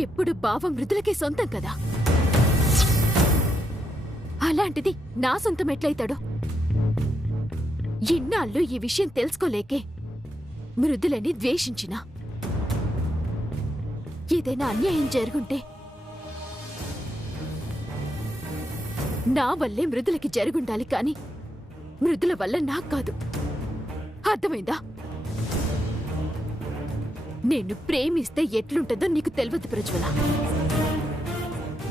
ఎప్పుడు బావ మృదులకే సొంతం కదా. అలాంటిది నా సొంతం ఎట్లయితాడో? ఇన్నాళ్ళు ఈ విషయం తెలుసుకోలేకే మృదులని ద్వేషించిన. ఏదైనా అన్యాయం జరుగుంటే నా వల్లే మృదులకి జరుగుండాలి, కాని మృదుల వల్ల నాకు కాదు. అర్థమైందా? నేను ప్రేమిస్తే ఎట్లుంటుందో నీకు తెలియదు ప్రజ్వల.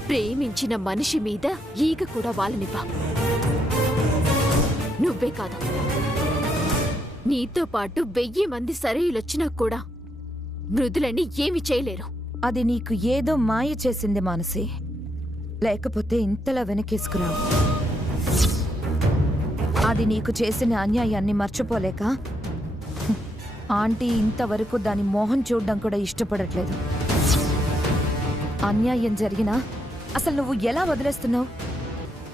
ప్రేమించిన మనిషి మీద ఈగ కూడా వాలనివ్వా. నువ్వే కాదు, నీతో పాటు 1000 మంది సరైలొచ్చినా కూడా మృదులని ఏమి చేయలేరు. అది నీకు ఏదో మాయ చేసింది మానసి, లేకపోతే ఇంతలా వెనకేసుకురావు. అది నీకు చేసిన అన్యాయాన్ని మర్చిపోలేక ఆంటీ ఇంతవరకు దాని మోహం చూడడం కూడా ఇష్టపడట్లేదు. అన్యాయం జరిగినా అసలు నువ్వు ఎలా వదిలేస్తున్నావు?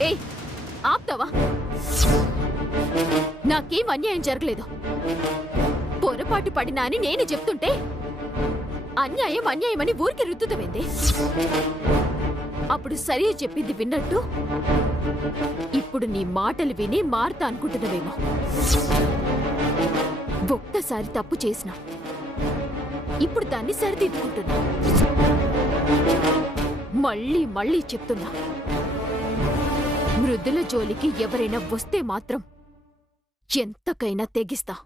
ఏయ్, ఆప్తావా? నాకేం అన్యాయం జరగలేదు. పొరపాటు పడినా అని నేనే చెప్తుంటే అన్యాయం అన్యాయమని ఊరికి రుద్దుతమైంది. అప్పుడు సరే చెప్పింది విన్నట్టు ఇప్పుడు నీ మాటలు విని మారుతా అనుకుంటున్నావేమో. ఒక్కసారి తప్పు చేసినా ఇప్పుడు దాన్ని సరిదిద్దుకుంటున్నా. మళ్ళీ మళ్ళీ చెప్తున్నా, మృదుల జోలికి ఎవరైనా వస్తే మాత్రం ఎంతకైనా తెగిస్తా.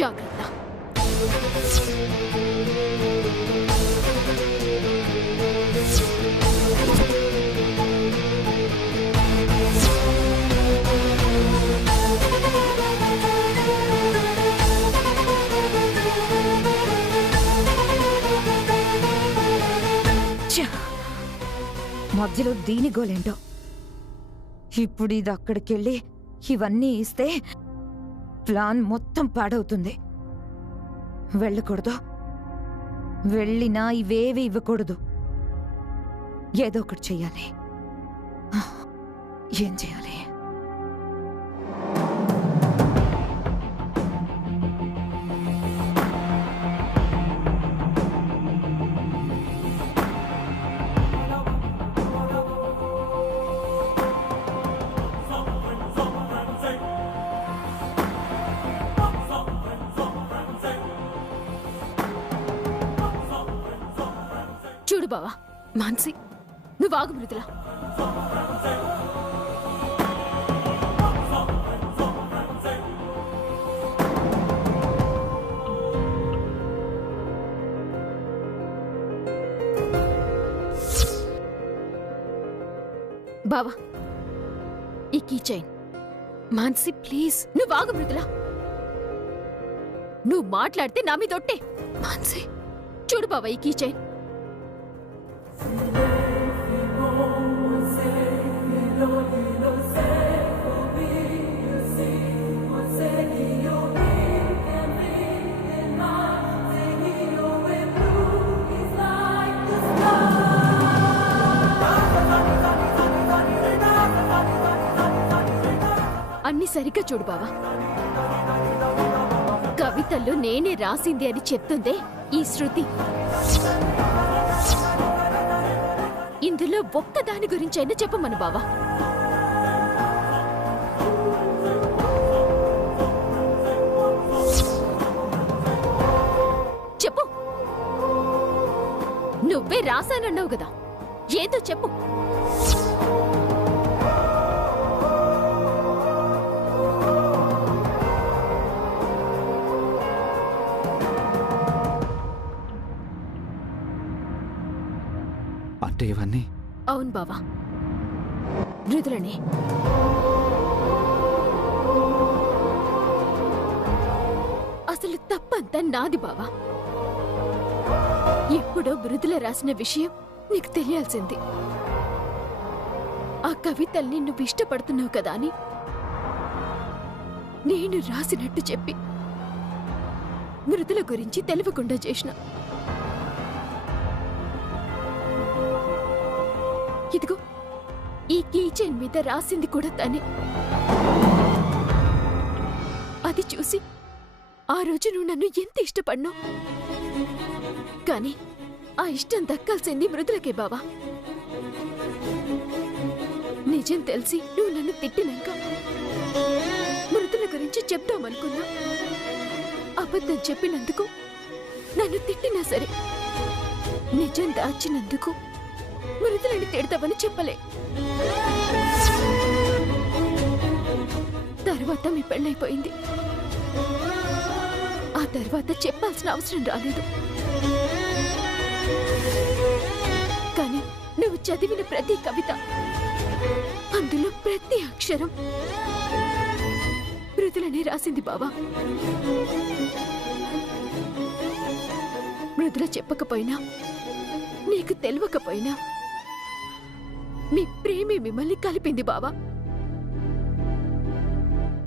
జాగ్రత్త. మధ్యలో దీని గోలేంటో. ఇప్పుడు ఇది అక్కడికెళ్ళి ఇవన్నీ ఇస్తే ప్లాన్ మొత్తం పాడవుతుంది. వెళ్ళకూడదు. వెళ్ళినా ఇవేవి ఇవ్వకూడదు. ఏదో ఒకటి చెయ్యాలి. ఏం చేయాలి? చూడు బావా, మాన్సి నువ్వు ఆగు మృదుల. బావా, ఈ కీ చైన్. మాన్సి ప్లీజ్ నువ్వు ఆగు మృదుల. నువ్వు మాట్లాడితే నా మీద ఒట్టే. మాన్సి చూడు బావా, ఈ కీ చైన్. అన్ని సరిగ్గా చూడు బావా. కవితల్లో నేనే రాసింది అని చెప్తుందే ఈ శృతి. ఇందులో ఒక్కదాని గురించైనా చెప్పమను బావా. చెప్పు. నువ్వే రాశానన్నావు కదా, ఏదో చెప్పు. అంటే ఇవన్నీ? అవును బావా, మృదులనే. అసలు తప్పంతా నాది బావా. ఎప్పుడో మృదుల రాసిన విషయం నీకు తెలియాల్సింది. ఆ కవితల్ని నువ్వు ఇష్టపడుతున్నావు కదా అని నేను రాసినట్టు చెప్పి మృదుల గురించి తెలియకుండా చేసిన. ఇదిగో ఈ కీ చైన్ మీద రాసింది కూడా తనే. అది చూసి ఆ రోజు నువ్వు నన్ను ఎంత ఇష్టపడినావు. కానీ ఆ ఇష్టం దక్కాల్సింది మృదులకే బావా. నిజం తెలిసి నువ్వు నన్ను తిట్టినాక మృదుల గురించి చెప్దామనుకున్నా. అబద్ధం చెప్పినందుకు నన్ను తిట్టినా సరే నిజం దాచినందుకు మృదులని తిడతావని చెప్పలే. తర్వాత మీ పెళ్ళైపోయింది. ఆ తర్వాత చెప్పాల్సిన అవసరం రాలేదు. కానీ నువ్వు చదివిన ప్రతి కవిత, అందులో ప్రతి అక్షరం మృదులనే రాసింది బావా. మృదుల చెప్పకపోయినా, నీకు తెలియకపోయినా మీ ప్రేమే మిమ్మల్ని కలిపింది బావా.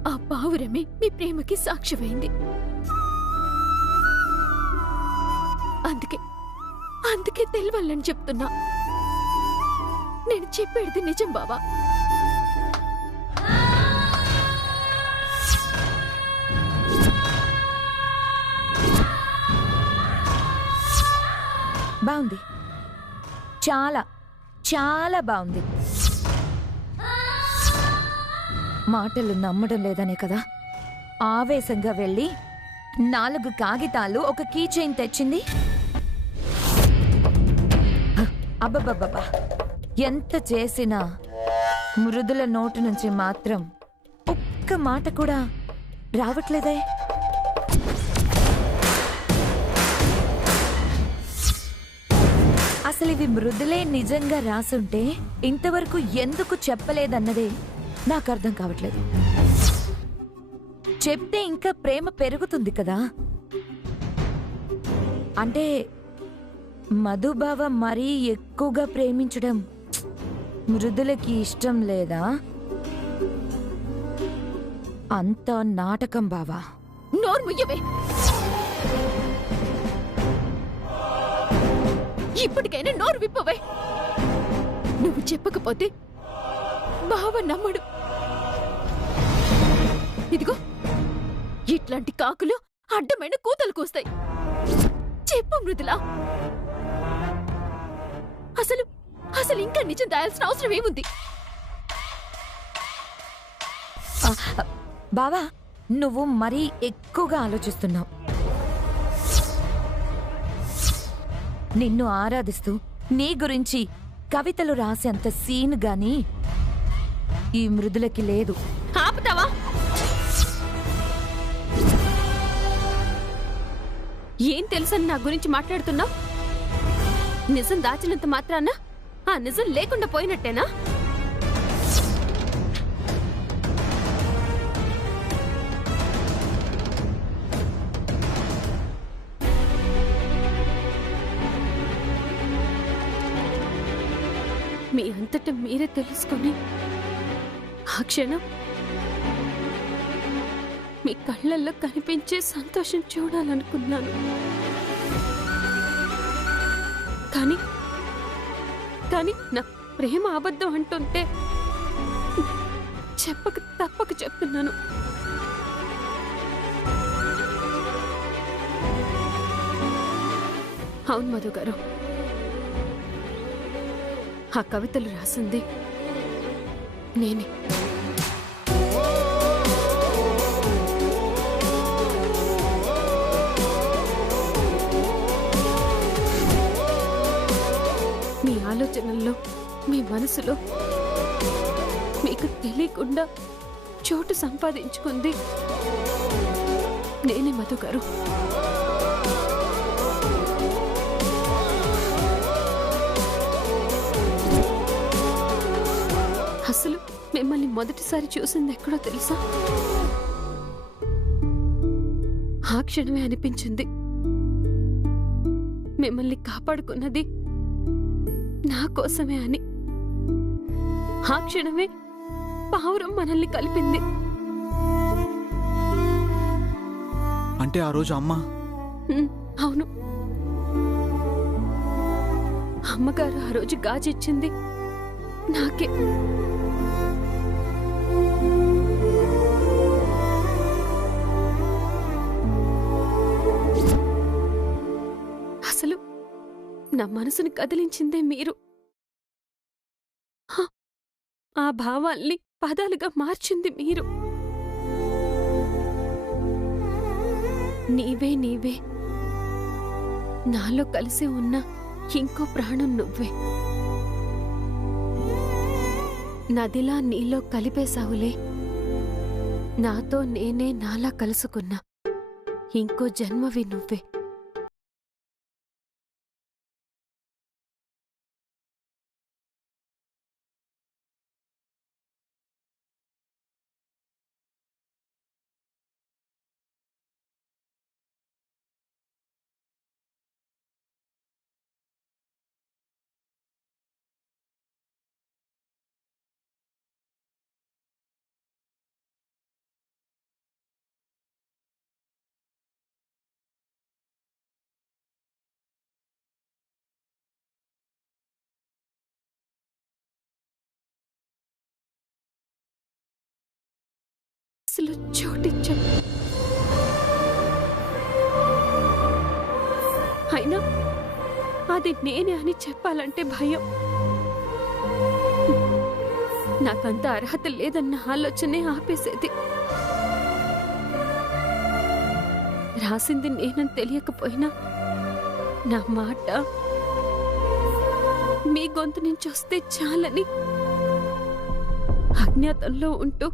ఆ పావురమే మీ ప్రేమకి సాక్ష్యమైంది. అందుకే తెలియాలని చెప్తున్నా. నేను చెప్పేది నిజం బావా. బాగుంది, చాలా చాలా బాగుంది. మాటలు నమ్మడం లేదనే కదా ఆవేశంగా వెళ్ళి 4 కాగితాలు, ఒక కీ చైన్ తెచ్చింది. అబ్బబ్బబ్బా, ఎంత చేసినా మృదుల నోటు నుంచి మాత్రం ఒక్క మాట కూడా రావట్లేదే. అసలు ఇవి మృదులే నిజంగా రాసుంటే ఇంతవరకు ఎందుకు చెప్పలేదన్నదే నాకు అర్థం కావట్లేదు. చెప్తే ఇంకా ప్రేమ పెరుగుతుంది కదా. అంటే మధుబావ మరీ ఎక్కువగా ప్రేమించడం మృదులకి ఇష్టం లేదా? అంత నాటకం బావా. నోరు ముయ్యవే. ఇప్పటికైనా నోరు విప్పవే. నువ్వు చెప్పకపోతే బావ నమ్మడు. ఇదిగో ఇట్లాంటి కాకులు అడ్డమైన కూతలు కూస్తాయి. చెప్పు మృదులా, అసలు ఇంకా నిజం దాయాల్సిన అవసరం ఏముంది? బావా, నువ్వు మరీ ఎక్కువగా ఆలోచిస్తున్నావు. నిన్ను ఆరాధిస్తూ నీ గురించి కవితలు రాసేంత సీన్ గాని ఈ మృదులకి లేదు. ఆపుతావా? ఏం తెలుసని నా గురించి మాట్లాడుతున్నావు? నిజం దాచినంత మాత్రాన ఆ నిజం లేకుండా పోయినట్టేనా? మీ అంతటా మీరే తెలుసుకొని ఆ క్షణం మీ కళ్ళల్లో కనిపించే సంతోషం చూడాలనుకున్నాను. కానీ నా ప్రేమ అబద్ధం అంటుంటే తప్పక చెప్తున్నాను. అవును మధు గారు, ఆ కవితలు రాసింది నేనే. మీ ఆలోచనల్లో, మీ మనసులో మీకు తెలియకుండా చోటు సంపాదించుకుంది నేనే మధు గారు. అసలు మిమ్మల్ని మొదటిసారి చూసింది ఎక్కడో తెలుసా? ఆ క్షణమే అనిపించింది మిమ్మల్ని కాపాడుకున్నది నా కోసమే అని. ఆ క్షణమే పావురం మనల్ని కలిపింది. అంటే ఆ రోజు అమ్మ? అవును, అమ్మగారు ఆ రోజు గాజిచ్చింది నాకే. అసలు నా మనసుని కదిలించిందే మీరు. హ! ఆ భావాల్ని పదాలుగా మార్చింది మీరు. నీవే నీవే, నాలో కలిసి ఉన్న ఇంకో ప్రాణం నువ్వే. నదిలా నీలో కలిపేశావులే, నాతో నేనే నాలా కలుసుకున్నా. ఇంకో జన్మవి నువ్వే. అసలు చోటించాం. అయినా అది నేనే అని చెప్పాలంటే భయం. నాకంత అర్హత లేదన్న ఆలోచనే ఆపేసేది. రాసింది నేనని తెలియకపోయినా నా మాట మీ గొంతు నుంచి వస్తే చాలని అజ్ఞాతంలో ఉంటూ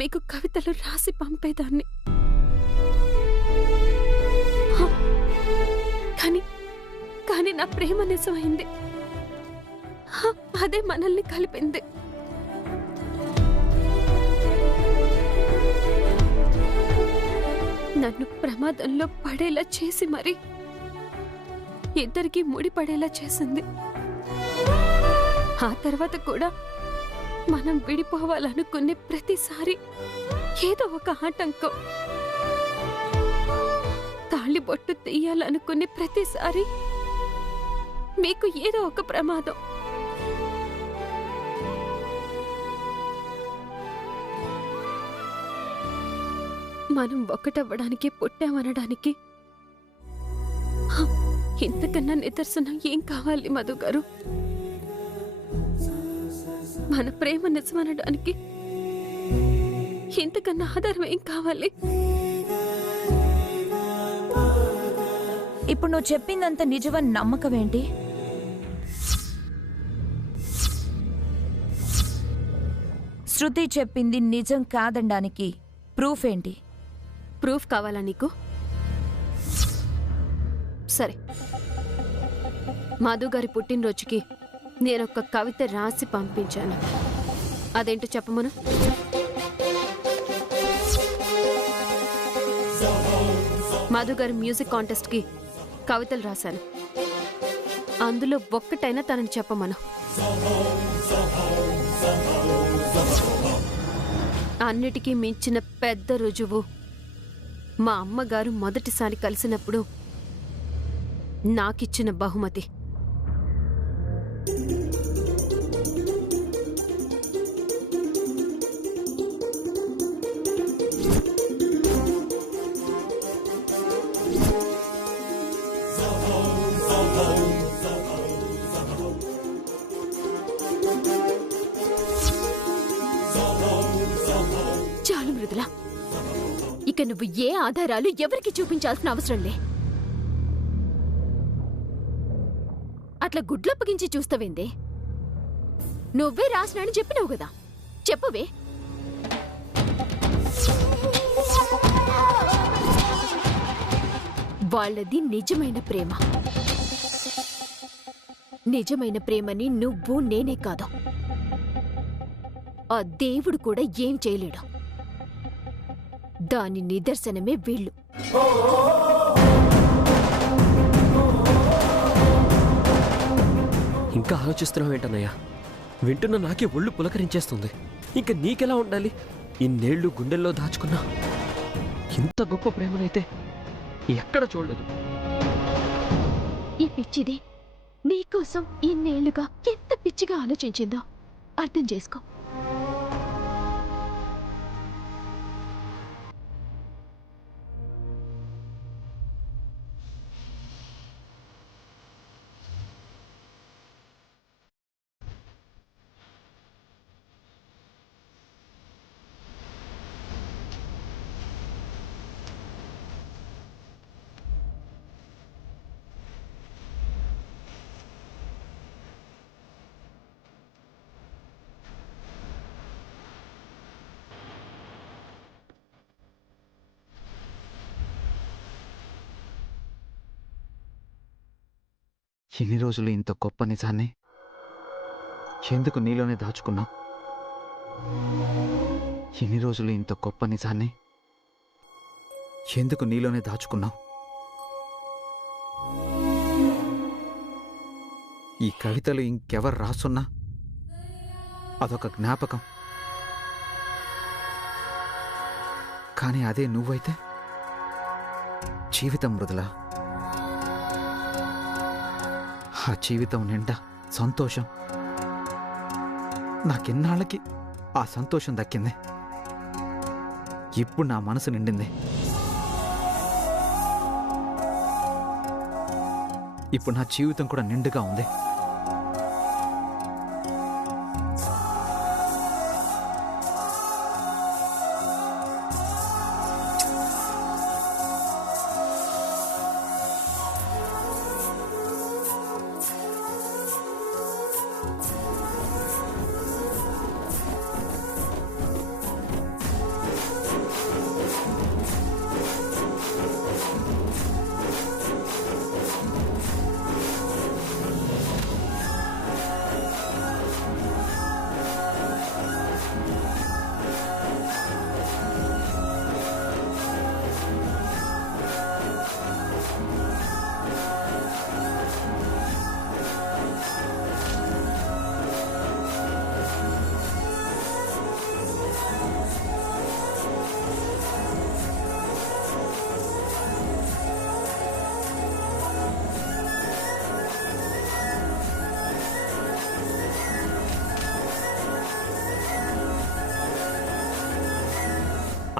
మీకు కవితలు రాసి పంపేదాన్ని. కానీ నా ప్రేమ నిజమైంది. అదే మనల్ని కలిపింది. నన్ను ప్రమాదంలో పడేలా చేసి మరి ఇద్దరికీ ముడిపడేలా చేసింది. ఆ తర్వాత కూడా మనం విడిపోవాలనుకునే ప్రతిసారి ఏదో ఒక ఆటంకం, తాళిబొట్టు తీయాలనుకునే ప్రతిసారి మీకు ఏదో ఒక ప్రమాదం. మనం ఒకటవ్వడానికి పుట్టామనడానికి ఇంతకన్నా నిదర్శనం ఏం కావాలి మధు గారు? మన ప్రేమ నిజమనడానికి ఇంతకన్నా ఆధారం ఏం కావాలి? ఇప్పుడు నువ్వు చెప్పిందంత నిజమని నమ్మకం ఏంటి? శృతి చెప్పింది నిజం కాదనడానికి ప్రూఫ్ ఏంటి? ప్రూఫ్ కావాలా నీకు? సరే, మధు గారి పుట్టినరోజుకి నేనొక కవిత రాసి పంపించాను. అదేంటో చెప్పమను. మధు గారి మ్యూజిక్ కాంటెస్ట్కి కవితలు రాశాను. అందులో ఒక్కటైనా తనని చెప్పమను. అన్నిటికీ మించిన పెద్ద రుజువు మా అమ్మగారు మొదటిసారి కలిసినప్పుడు నాకిచ్చిన బహుమతి. చాలు మృదుల, ఇక నువ్వు ఏ ఆధారాలు ఎవరికి చూపించాల్సిన అవసరం లే. అట్లా గుడ్లప్పగించి చూస్తావేందే? నువ్వే రాసినాని చెప్పినావు కదా, చెప్పవే. వాళ్ళది నిజమైన ప్రేమ. నిజమైన ప్రేమని నువ్వు నేనే కాదు, ఆ దేవుడు కూడా ఏం చేయలేడు. దాని నిదర్శనమే వీళ్ళు. ఇంకా ఆలోచిస్తున్నావు ఏంటన్నయ్యా? వింటున్న నాకే ఒళ్ళు పులకరించేస్తుంది. ఇంకా నీకెలా ఉండాలి? ఇన్నేళ్లు గుండెల్లో దాచుకున్నా ఇంత గొప్ప ప్రేమనైతే ఎక్కడ చూడలేదు. ఈ పిచ్చిది నీకోసం ఇన్నేళ్లుగా ఎంత పిచ్చిగా ఆలోచించిందో అర్థం చేసుకో. ఇన్ని రోజులు ఇంత గొప్ప నిజాన్ని ఎందుకు నీలోనే దాచుకున్నావు? ఇన్ని రోజులు ఇంత గొప్ప నిజాన్ని ఎందుకు నీలోనే దాచుకున్నావు? ఈ కవితలు ఇంకెవరు రాసున్నా అదొక జ్ఞాపకం. కానీ అదే నువ్వైతే జీవితం మృదులా. ఆ జీవితం నిండా సంతోషం. నాకెన్నాళ్ళకి ఆ సంతోషం దక్కింది. ఇప్పుడు నా మనసు నిండింది. ఇప్పుడు నా జీవితం కూడా నిండుగా ఉంది.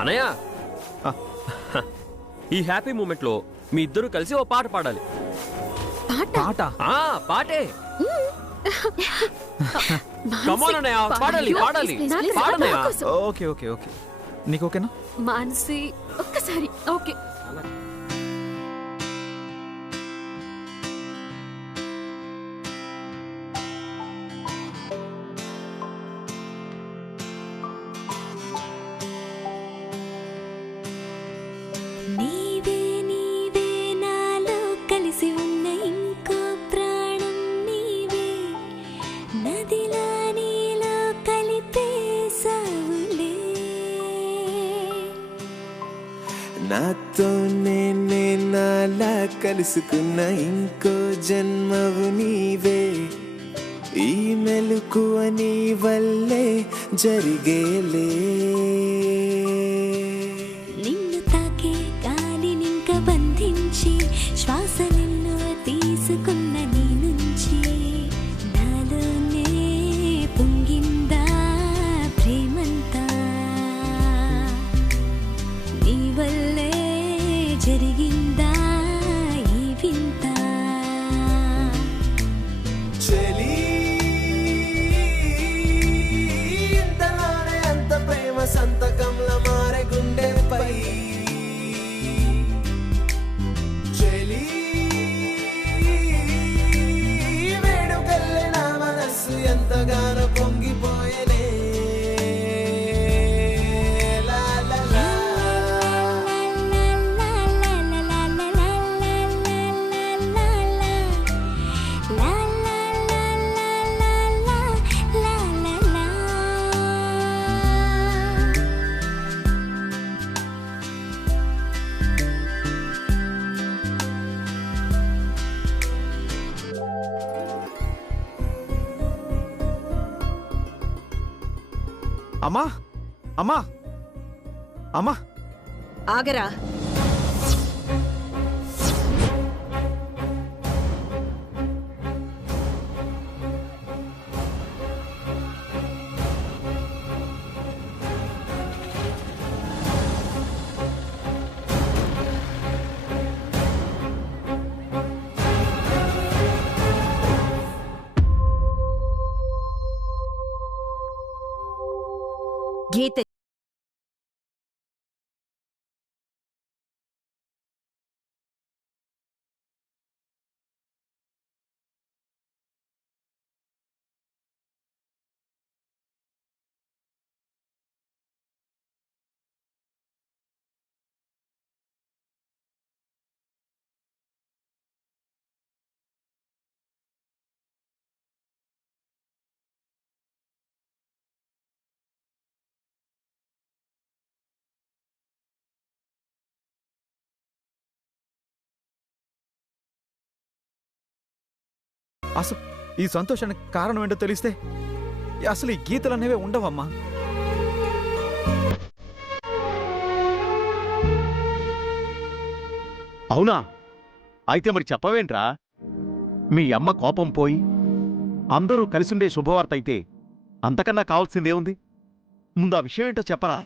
అనయ్య, ఆ. ఈ హ్యాపీ మూమెంట్ లో మీ ఇద్దరు కలిసి ఓ పాట పాడాలి. పాట ఆ పాటే. కమాన్ అన్నయ్య, పాడాలి పాడాలి పాడనయ్య. ఓకే ఓకే ఓకే, నీకు ఓకేనా? మానసి ఒక్కసారి ఓకే. నీవే నీవే నాలో కలిసి ఉన్న ఇంకో ప్రాణం నీవే, నదిలా నీలో కలిపేసావులే. నాతోనే నాలా కలుసుకున్న ఇంకో జన్మవు నీవే, ఈ మెలకువ నీ వల్లే జరిగేలే. నిన్ను తాకే గాలినింక బంధించి శ్వాస నిన్ను తీసుకున్న నీ నుంచి నాలోనే పొంగిందా ప్రేమంతా, నీ వల్లే జరిగిందా ఈ వింత. చెలి ఇంతలోనే అంత ప్రేమ సంతకంలో మారే గుండెపై. చెలి వేడుకల్లే నా మనస్సు ఎంతగానో పొంగిపోయేనే. లా లా లా. అమ్మా అమ్మా అమ్మా, ఆగరా. గీత అసలు ఈ సంతోషానికి కారణం ఏంటో తెలిస్తే అసలు ఈ గీతలు అనేవే ఉండవమ్మా. అవునా? అయితే మరి చెప్పవేంట్రా? మీ అమ్మ కోపం పోయి అందరూ కలిసుండే శుభవార్త అయితే అంతకన్నా కావాల్సిందేముంది? ముందు ఆ విషయం ఏంటో చెప్పరా?